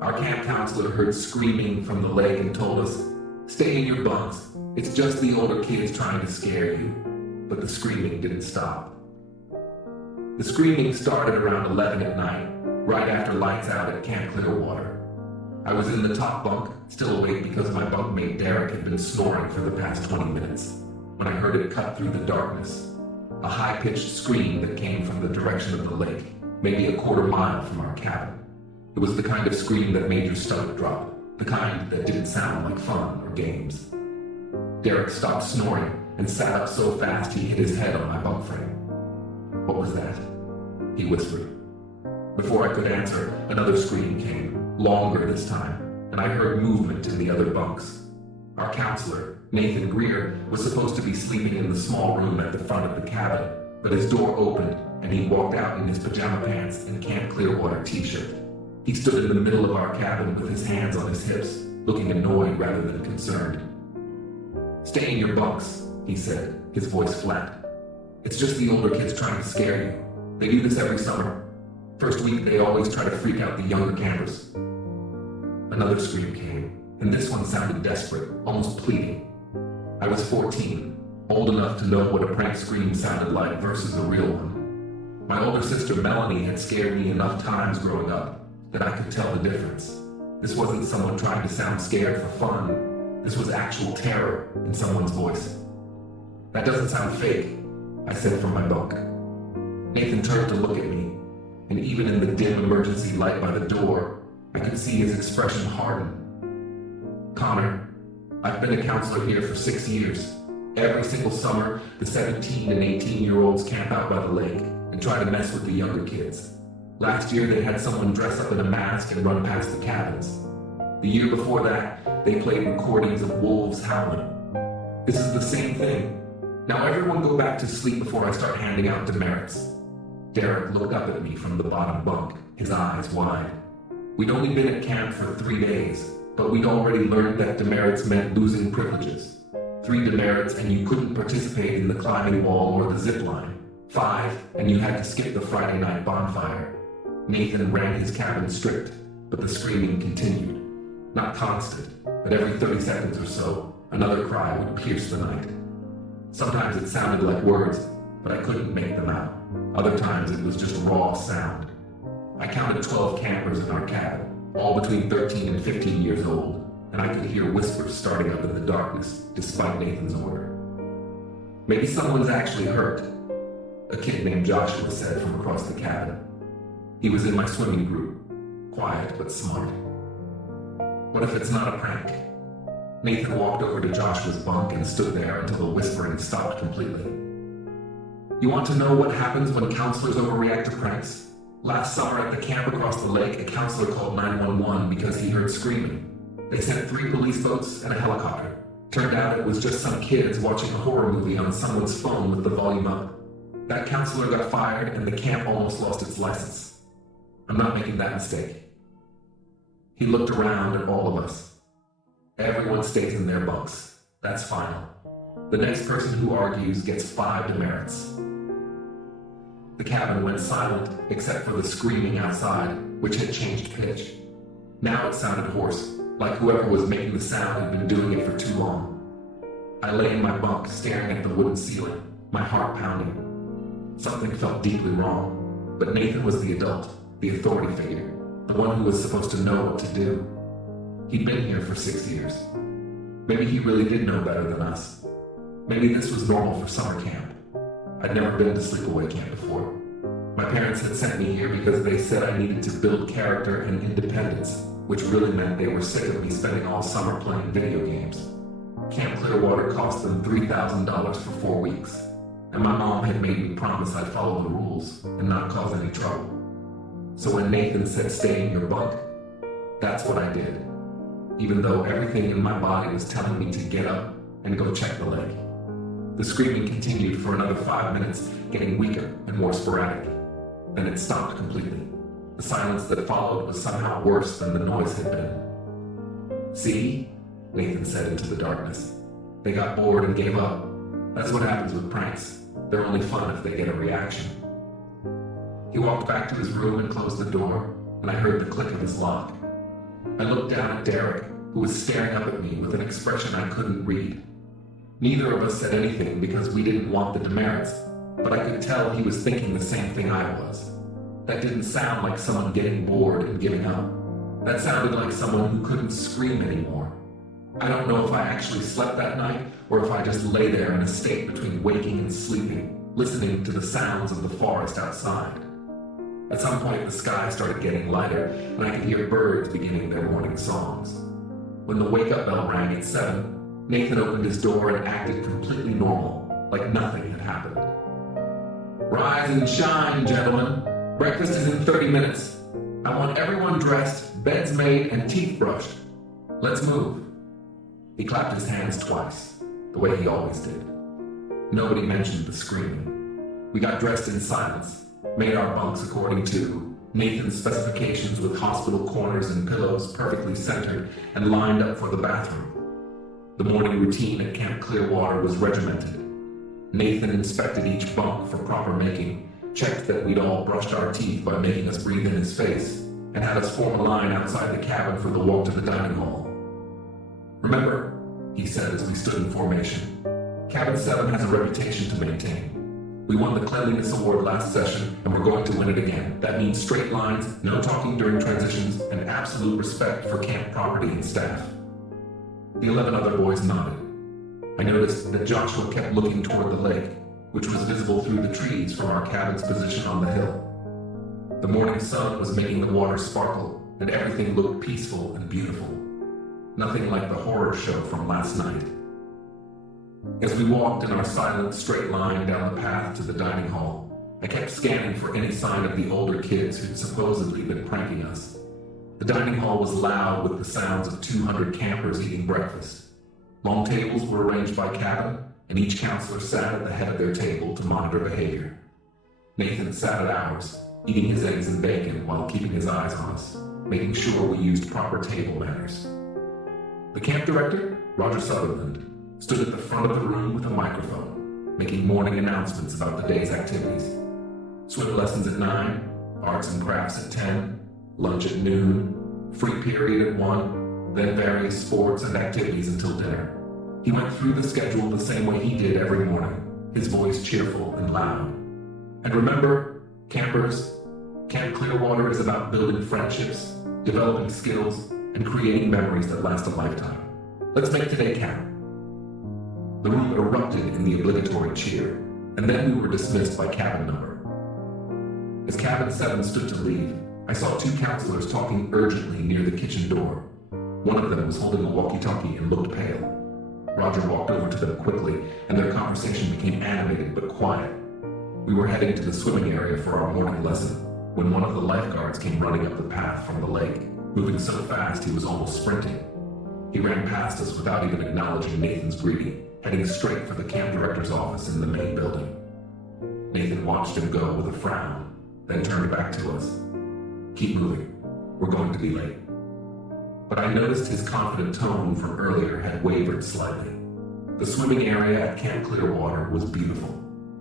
Our camp counselor heard screaming from the lake and told us, "Stay in your bunks. It's just the older kids trying to scare you." But the screaming didn't stop. The screaming started around 11 at night, right after lights out at Camp Clearwater. I was in the top bunk, still awake because my bunkmate Derek had been snoring for the past 20 minutes, when I heard it cut through the darkness. A high-pitched scream that came from the direction of the lake, maybe a quarter mile from our cabin. It was the kind of scream that made your stomach drop, the kind that didn't sound like fun or games. Derek stopped snoring and sat up so fast he hit his head on my bunk frame. "What was that?" he whispered. Before I could answer, another scream came, longer this time, and I heard movement in the other bunks. Our counselor, Nathan Greer, was supposed to be sleeping in the small room at the front of the cabin, but his door opened and he walked out in his pajama pants and Camp Clearwater t-shirt. He stood in the middle of our cabin with his hands on his hips, looking annoyed rather than concerned. "Stay in your bunks," he said, his voice flat. "It's just the older kids trying to scare you. They do this every summer. First week they always try to freak out the younger campers." Another scream came, and this one sounded desperate, almost pleading. I was 14, old enough to know what a prank scream sounded like versus a real one. My older sister Melanie had scared me enough times growing up that I could tell the difference. This wasn't someone trying to sound scared for fun. This was actual terror in someone's voice. "That doesn't sound fake," I said from my bunk. Nathan turned to look at me, and even in the dim emergency light by the door, I could see his expression harden. "Connor, I've been a counselor here for 6 years. Every single summer, the 17 and 18-year-olds camp out by the lake and try to mess with the younger kids. Last year, they had someone dress up in a mask and run past the cabins. The year before that, they played recordings of wolves howling. This is the same thing. Now everyone go back to sleep before I start handing out demerits." Derek looked up at me from the bottom bunk, his eyes wide. We'd only been at camp for 3 days, but we'd already learned that demerits meant losing privileges. 3 demerits and you couldn't participate in the climbing wall or the zip line. 5, and you had to skip the Friday night bonfire. Nathan ran his cabin strict, but the screaming continued. Not constant, but every 30 seconds or so, another cry would pierce the night. Sometimes it sounded like words, but I couldn't make them out. Other times it was just raw sound. I counted 12 campers in our cabin, all between 13 and 15 years old, and I could hear whispers starting up in the darkness, despite Nathan's order. "Maybe someone's actually hurt," a kid named Joshua said from across the cabin. He was in my swimming group, quiet but smart. "What if it's not a prank?" Nathan walked over to Joshua's bunk and stood there until the whispering stopped completely. "You want to know what happens when counselors overreact to pranks? Last summer at the camp across the lake, a counselor called 911 because he heard screaming. They sent 3 police boats and a helicopter. Turned out it was just some kids watching a horror movie on someone's phone with the volume up. That counselor got fired and the camp almost lost its license. I'm not making that mistake." He looked around at all of us. "Everyone stays in their bunks. That's final. The next person who argues gets 5 demerits." The cabin went silent, except for the screaming outside, which had changed pitch. Now it sounded hoarse, like whoever was making the sound had been doing it for too long. I lay in my bunk, staring at the wooden ceiling, my heart pounding. Something felt deeply wrong, but Nathan was the adult, the authority figure, the one who was supposed to know what to do. He'd been here for 6 years. Maybe he really did know better than us. Maybe this was normal for summer camp. I'd never been to sleepaway camp before. My parents had sent me here because they said I needed to build character and independence, which really meant they were sick of me spending all summer playing video games. Camp Clearwater cost them $3,000 for 4 weeks, and my mom had made me promise I'd follow the rules and not cause any trouble. So when Nathan said stay in your bunk, that's what I did, even though everything in my body was telling me to get up and go check the lake. The screaming continued for another 5 minutes, getting weaker and more sporadic. Then it stopped completely. The silence that followed was somehow worse than the noise had been. "See?" Nathan said into the darkness. "They got bored and gave up. That's what happens with pranks. They're only fun if they get a reaction." He walked back to his room and closed the door, and I heard the click of his lock. I looked down at Derek, who was staring up at me with an expression I couldn't read. Neither of us said anything because we didn't want the demerits, but I could tell he was thinking the same thing I was. That didn't sound like someone getting bored and giving up. That sounded like someone who couldn't scream anymore. I don't know if I actually slept that night or if I just lay there in a state between waking and sleeping, listening to the sounds of the forest outside. At some point, the sky started getting lighter, and I could hear birds beginning their morning songs. When the wake-up bell rang at 7, Nathan opened his door and acted completely normal, like nothing had happened. "Rise and shine, gentlemen. Breakfast is in 30 minutes. I want everyone dressed, beds made, and teeth brushed. Let's move." He clapped his hands twice, the way he always did. Nobody mentioned the screaming. We got dressed in silence, made our bunks according to Nathan's specifications with hospital corners and pillows perfectly centered, and lined up for the bathroom. The morning routine at Camp Clearwater was regimented. Nathan inspected each bunk for proper making, checked that we'd all brushed our teeth by making us breathe in his face, and had us form a line outside the cabin for the walk to the dining hall. "Remember," he said as we stood in formation, "Cabin 7 has a reputation to maintain. We won the Cleanliness Award last session, and we're going to win it again. That means straight lines, no talking during transitions, and absolute respect for camp property and staff." The 11 other boys nodded. I noticed that Joshua kept looking toward the lake, which was visible through the trees from our cabin's position on the hill. The morning sun was making the water sparkle, and everything looked peaceful and beautiful. Nothing like the horror show from last night. As we walked in our silent, straight line down the path to the dining hall, I kept scanning for any sign of the older kids who'd supposedly been pranking us. The dining hall was loud with the sounds of 200 campers eating breakfast. Long tables were arranged by cabin, and each counselor sat at the head of their table to monitor behavior. Nathan sat at ours, eating his eggs and bacon while keeping his eyes on us, making sure we used proper table manners. The camp director, Roger Sutherland, stood at the front of the room with a microphone, making morning announcements about the day's activities. Swim lessons at 9, arts and crafts at 10, lunch at noon, free period at 1, then various sports and activities until dinner. He went through the schedule the same way he did every morning, his voice cheerful and loud. "And remember, campers, Camp Clearwater is about building friendships, developing skills, and creating memories that last a lifetime. Let's make today count." The room erupted in the obligatory cheer, and then we were dismissed by cabin number. As cabin 7 stood to leave, I saw 2 counselors talking urgently near the kitchen door. One of them was holding a walkie-talkie and looked pale. Roger walked over to them quickly, and their conversation became animated but quiet. We were heading to the swimming area for our morning lesson, when one of the lifeguards came running up the path from the lake, moving so fast he was almost sprinting. He ran past us without even acknowledging Nathan's greeting, heading straight for the camp director's office in the main building. Nathan watched him go with a frown, then turned back to us. "Keep moving. We're going to be late." But I noticed his confident tone from earlier had wavered slightly. The swimming area at Camp Clearwater was beautiful,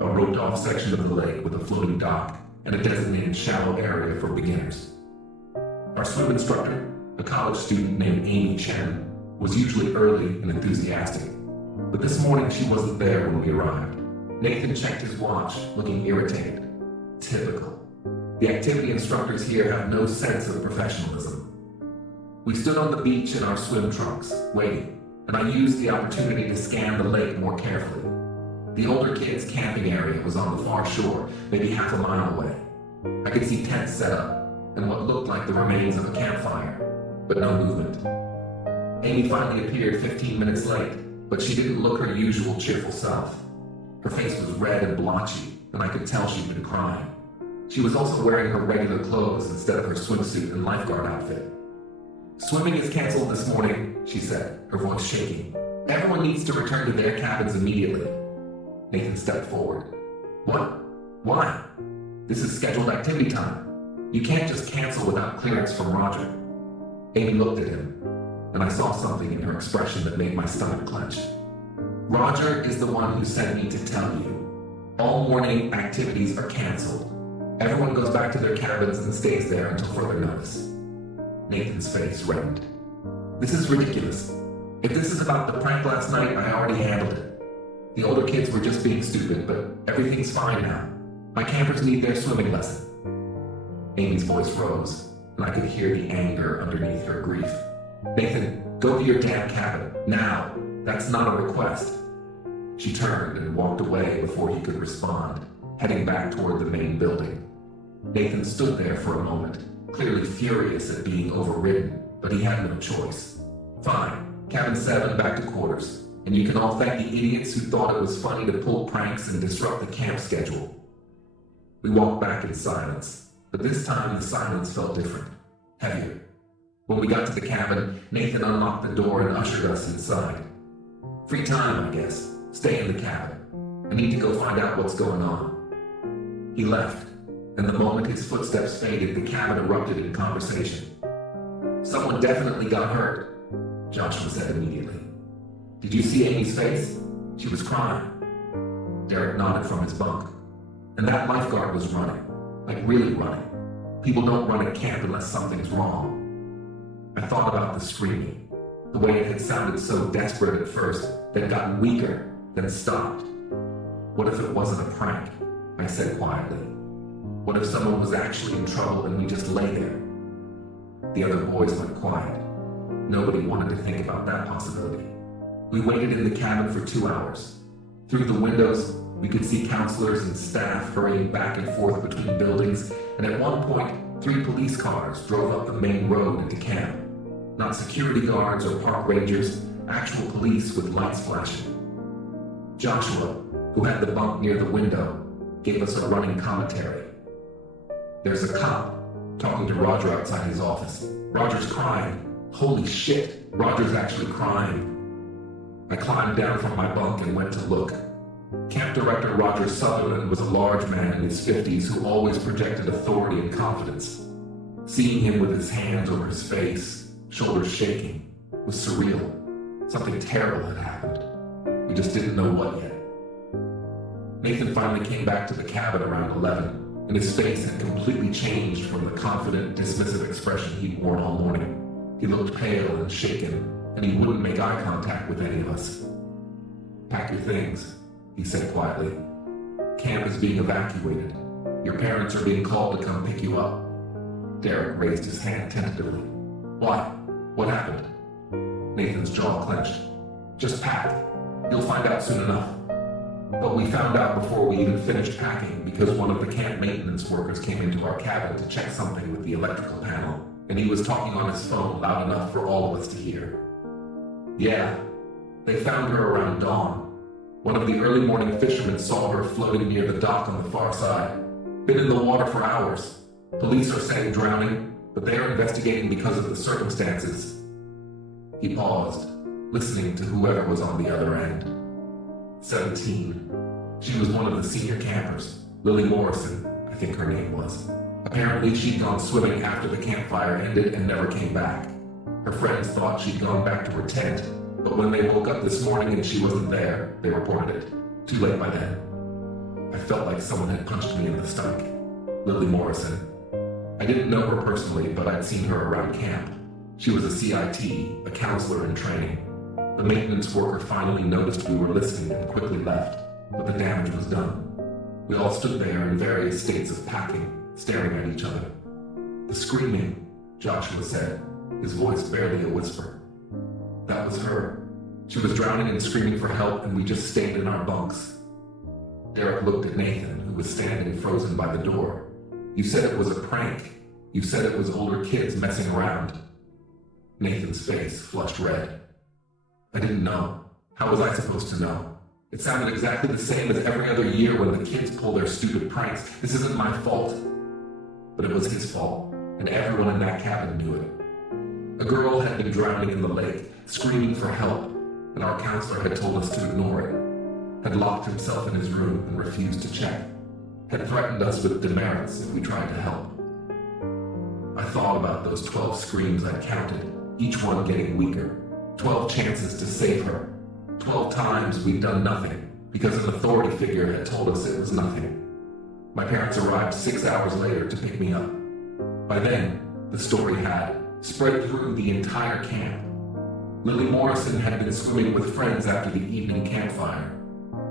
a roped-off section of the lake with a floating dock and a designated shallow area for beginners. Our swim instructor, a college student named Amy Chen, was usually early and enthusiastic, but this morning she wasn't there when we arrived. Nathan checked his watch, looking irritated. Typical. The activity instructors here have no sense of professionalism. We stood on the beach in our swim trunks, waiting, and I used the opportunity to scan the lake more carefully. The older kids' camping area was on the far shore, maybe half a mile away. I could see tents set up, and what looked like the remains of a campfire, but no movement. Amy finally appeared 15 minutes late, but she didn't look her usual cheerful self. Her face was red and blotchy, and I could tell she'd been crying. She was also wearing her regular clothes instead of her swimsuit and lifeguard outfit. "Swimming is canceled this morning," she said, her voice shaking. "Everyone needs to return to their cabins immediately." Nathan stepped forward. "What? Why? This is scheduled activity time. You can't just cancel without clearance from Roger." Amy looked at him, and I saw something in her expression that made my stomach clench. "Roger is the one who sent me to tell you. All morning activities are canceled. Everyone goes back to their cabins and stays there until further notice." Nathan's face reddened. This is ridiculous. If this is about the prank last night, I already handled it. The older kids were just being stupid, but everything's fine now. My campers need their swimming lesson. Amy's voice rose, and I could hear the anger underneath her grief. Nathan, go to your damn cabin, now. That's not a request. She turned and walked away before he could respond, heading back toward the main building. Nathan stood there for a moment, clearly furious at being overridden, but he had no choice. Fine, cabin 7 back to quarters, and you can all thank the idiots who thought it was funny to pull pranks and disrupt the camp schedule. We walked back in silence, but this time the silence felt different, heavier. When we got to the cabin, Nathan unlocked the door and ushered us inside. Free time, I guess. Stay in the cabin. I need to go find out what's going on. He left, and the moment his footsteps faded, the cabin erupted in conversation. Someone definitely got hurt, Joshua said immediately. Did you see Amy's face? She was crying. Derek nodded from his bunk. And that lifeguard was running, like really running. People don't run at camp unless something's wrong. I thought about the screaming, the way it had sounded so desperate at first, then gotten weaker, then stopped. What if it wasn't a prank? I said quietly. What if someone was actually in trouble and we just lay there? The other boys went quiet. Nobody wanted to think about that possibility. We waited in the cabin for 2 hours. Through the windows, we could see counselors and staff hurrying back and forth between buildings, and at one point, 3 police cars drove up the main road into camp. Not security guards or park rangers, actual police with lights flashing. Joshua, who had the bunk near the window, gave us a running commentary. There's a cop talking to Roger outside his office. Roger's crying. Holy shit, Roger's actually crying. I climbed down from my bunk and went to look. Camp Director Roger Sutherland was a large man in his 50s who always projected authority and confidence. Seeing him with his hands over his face, shoulders shaking, was surreal. Something terrible had happened. We just didn't know what yet. Nathan finally came back to the cabin around 11, and his face had completely changed from the confident, dismissive expression he'd worn all morning. He looked pale and shaken, and he wouldn't make eye contact with any of us. Pack your things, he said quietly. Camp is being evacuated. Your parents are being called to come pick you up. Derek raised his hand tentatively. Why? What happened? Nathan's jaw clenched. Just pack. You'll find out soon enough. But we found out before we even finished packing because one of the camp maintenance workers came into our cabin to check something with the electrical panel, and he was talking on his phone loud enough for all of us to hear. Yeah, they found her around dawn. One of the early morning fishermen saw her floating near the dock on the far side. Been in the water for hours. Police are saying drowning, but they are investigating because of the circumstances. He paused, listening to whoever was on the other end. 17. She was one of the senior campers, Lily Morrison, I think her name was. Apparently she'd gone swimming after the campfire ended and never came back. Her friends thought she'd gone back to her tent, but when they woke up this morning and she wasn't there, they reported it. Too late by then. I felt like someone had punched me in the stomach. Lily Morrison. I didn't know her personally, but I'd seen her around camp. She was a CIT, a counselor in training. The maintenance worker finally noticed we were listening and quickly left, but the damage was done. We all stood there in various states of packing, staring at each other. The screaming, Joshua said, his voice barely a whisper. That was her. She was drowning and screaming for help, and we just stayed in our bunks. Derek looked at Nathan, who was standing frozen by the door. You said it was a prank. You said it was older kids messing around. Nathan's face flushed red. I didn't know. How was I supposed to know? It sounded exactly the same as every other year when the kids pull their stupid pranks. This isn't my fault. But it was his fault, and everyone in that cabin knew it. A girl had been drowning in the lake, screaming for help, and our counselor had told us to ignore it. Had locked himself in his room and refused to check. Had threatened us with demerits if we tried to help. I thought about those 12 screams I'd counted, each one getting weaker. 12 chances to save her. 12 times we'd done nothing, because an authority figure had told us it was nothing. My parents arrived 6 hours later to pick me up. By then, the story had spread through the entire camp. Lily Morrison had been swimming with friends after the evening campfire.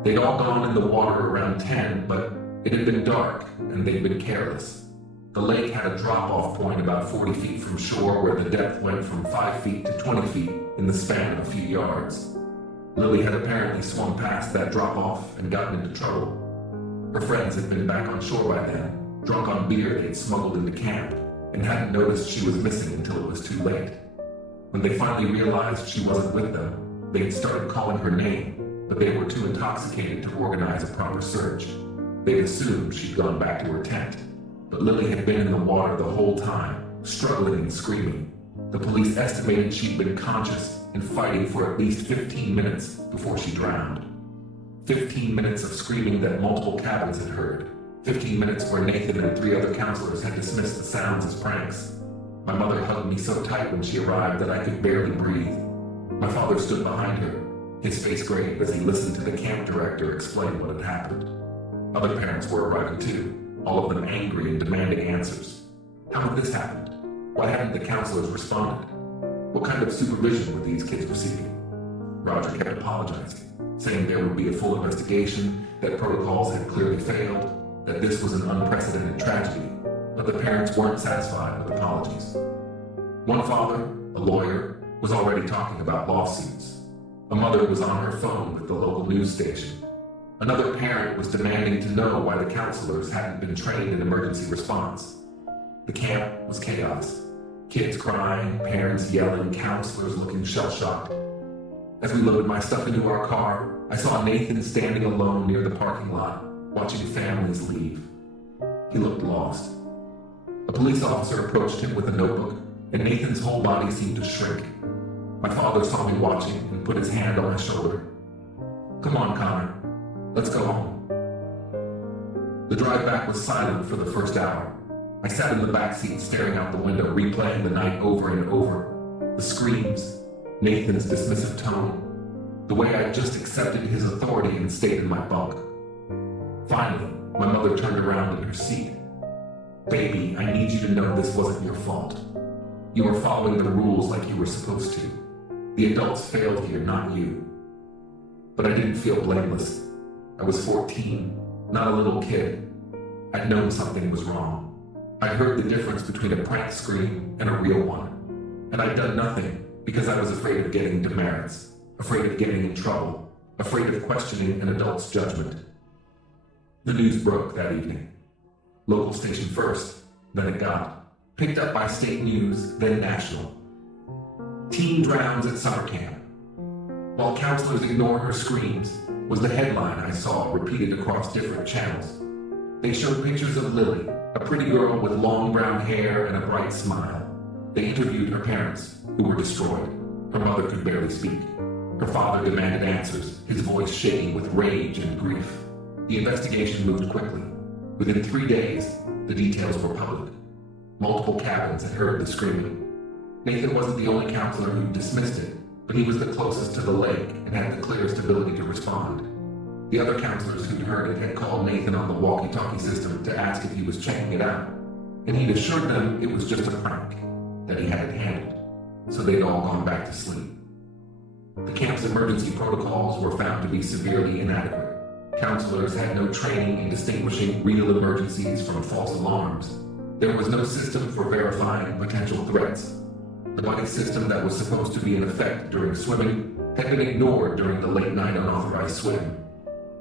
They'd all gone in the water around 10, but it had been dark and they'd been careless. The lake had a drop-off point about 40 feet from shore where the depth went from 5 feet to 20 feet in the span of a few yards. Lily had apparently swum past that drop-off and gotten into trouble. Her friends had been back on shore by then, drunk on beer they'd smuggled into camp, and hadn't noticed she was missing until it was too late. When they finally realized she wasn't with them, they'd started calling her name, but they were too intoxicated to organize a proper search. They'd assumed she'd gone back to her tent, but Lily had been in the water the whole time, struggling and screaming. The police estimated she'd been conscious and fighting for at least 15 minutes before she drowned. 15 minutes of screaming that multiple cabins had heard. 15 minutes where Nathan and 3 other counselors had dismissed the sounds as pranks. My mother hugged me so tight when she arrived that I could barely breathe. My father stood behind her, his face grave as he listened to the camp director explain what had happened. Other parents were arriving too, all of them angry and demanding answers. How had this happened? Why hadn't the counselors responded? What kind of supervision were these kids receiving? Roger kept apologizing, saying there would be a full investigation, that protocols had clearly failed, that this was an unprecedented tragedy, but the parents weren't satisfied with apologies. One father, a lawyer, was already talking about lawsuits. A mother was on her phone with the local news station. Another parent was demanding to know why the counselors hadn't been trained in emergency response. The camp was chaos. Kids crying, parents yelling, counselors looking shell-shocked. As we loaded my stuff into our car, I saw Nathan standing alone near the parking lot, watching families leave. He looked lost. A police officer approached him with a notebook, and Nathan's whole body seemed to shrink. My father saw me watching and put his hand on my shoulder. "Come on, Connor. Let's go home." The drive back was silent for the first hour. I sat in the back seat staring out the window, replaying the night over and over. The screams, Nathan's dismissive tone, the way I just accepted his authority and stayed in my bunk. Finally, my mother turned around in her seat. "Baby, I need you to know this wasn't your fault. You were following the rules like you were supposed to. The adults failed here, not you." But I didn't feel blameless. I was 14, not a little kid. I'd known something was wrong. I'd heard the difference between a prank scream and a real one. And I'd done nothing because I was afraid of getting demerits, afraid of getting in trouble, afraid of questioning an adult's judgment. The news broke that evening. Local station first, then it got picked up by state news, then national. "Teen drowns at summer camp. While counselors ignore her screams," was the headline I saw repeated across different channels. They showed pictures of Lily, a pretty girl with long brown hair and a bright smile. They interviewed her parents, who were destroyed. Her mother could barely speak. Her father demanded answers, his voice shaking with rage and grief. The investigation moved quickly. Within 3 days, the details were public. Multiple cabins had heard the screaming. Nathan wasn't the only counselor who dismissed it, but he was the closest to the lake and had the clearest ability to respond. The other counselors who'd heard it had called Nathan on the walkie-talkie system to ask if he was checking it out, and he'd assured them it was just a prank, that he had it handled, so they'd all gone back to sleep. The camp's emergency protocols were found to be severely inadequate. Counselors had no training in distinguishing real emergencies from false alarms. There was no system for verifying potential threats. The buddy system that was supposed to be in effect during swimming had been ignored during the late-night unauthorized swim.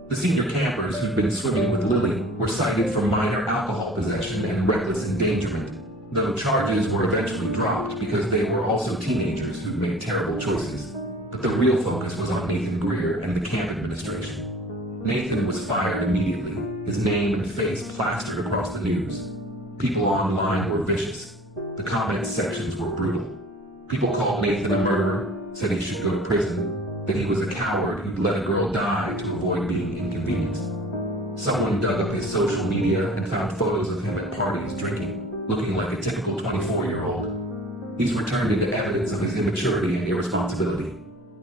The senior campers who'd been swimming with Lily were cited for minor alcohol possession and reckless endangerment, though charges were eventually dropped because they were also teenagers who'd made terrible choices. But the real focus was on Nathan Greer and the camp administration. Nathan was fired immediately, his name and face plastered across the news. People online were vicious. The comment sections were brutal. People called Nathan a murderer, said he should go to prison, that he was a coward who'd let a girl die to avoid being inconvenienced. Someone dug up his social media and found photos of him at parties drinking, looking like a typical 24-year-old. These were turned into evidence of his immaturity and irresponsibility.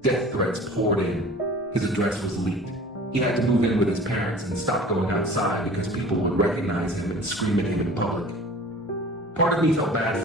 Death threats poured in. His address was leaked. He had to move in with his parents and stop going outside because people would recognize him and scream at him in public. Part of me felt bad